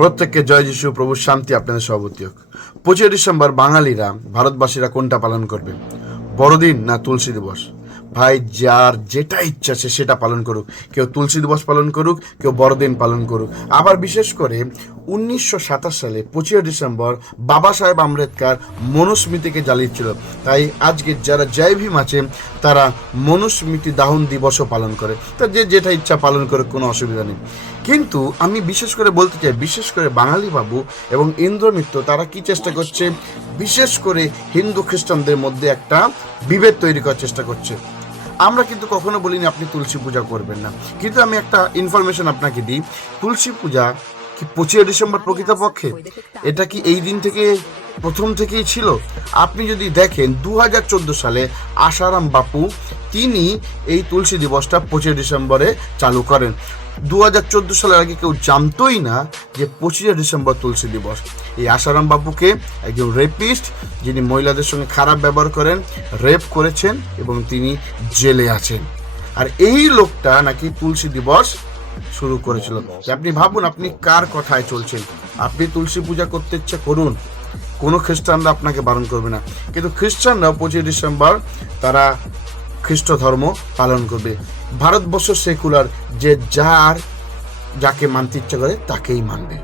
প্রত্যেককে জয় যিশু, প্রভুর শান্তি আপনাদের সভাপতি হোক। 25 ডিসেম্বর বাঙালিরা, ভারতবাসীরা কোনটা পালন করবে? বড়দিন না তুলসী দিবস? ভাই, যার যেটা ইচ্ছা সে সেটা পালন করুক। কেউ তুলসী দিবস পালন করুক, কেউ বড়দিন পালন করুক। আবার বিশেষ করে 1927 সালে 25 ডিসেম্বর বাবা সাহেব আম্বেদকর মনুস্মৃতিকে জ্বালিয়েছিল। তাই আজকে যারা জয় ভীম আছে তারা মনুস্মৃতি দাহন দিবসও পালন করে। তা যে যেটা ইচ্ছা পালন করে, কোনো অসুবিধা নেই। কিন্তু আমি বিশেষ করে বলতে চাই, বিশেষ করে বাঙালি বাবু এবং ইন্দ্রমিত্র তারা কি চেষ্টা করছে, বিশেষ করে হিন্দু খ্রিস্টানদের মধ্যে একটা বিভেদ তৈরি করার চেষ্টা করছে। আমরা কিন্তু কখনো বলিনি আপনি তুলসী পূজা করবেন না, কিন্তু আমি একটা ইনফরমেশন আপনাকে দিই। তুলসী পূজা কি 25 ডিসেম্বর প্রকৃতপক্ষে এটা কি এই দিন থেকে প্রথম থেকেই ছিল? আপনি যদি দেখেন 2014 সালে আশারাম বাপু তিনি এই তুলসী দিবসটা 25 ডিসেম্বরে চালু করেন। 2014 সালের আগে কেউ জানতোই না যে 25 ডিসেম্বর তুলসী দিবস। এই আশারাম বাপুকে একজন রেপিস্ট, যিনি মহিলাদের সঙ্গে খারাপ ব্যবহার করেন, রেপ করেছেন এবং তিনি জেলে আছেন। আর এই লোকটা নাকি তুলসী দিবস শুরু করেছিল। আপনি ভাবুন, আপনি কার কথায় চলছেন? আপনি তুলসী পূজা করতে ইচ্ছে করুন, কোনো খ্রিস্টানরা আপনাকে বারণ করবে না। কিন্তু খ্রিস্টানরা 25 ডিসেম্বর তারা খ্রিস্ট ধর্ম পালন করবে। ভারতবর্ষ সেকুলার, যে যাকে মানতে ইচ্ছা করে তাকেই মানবে।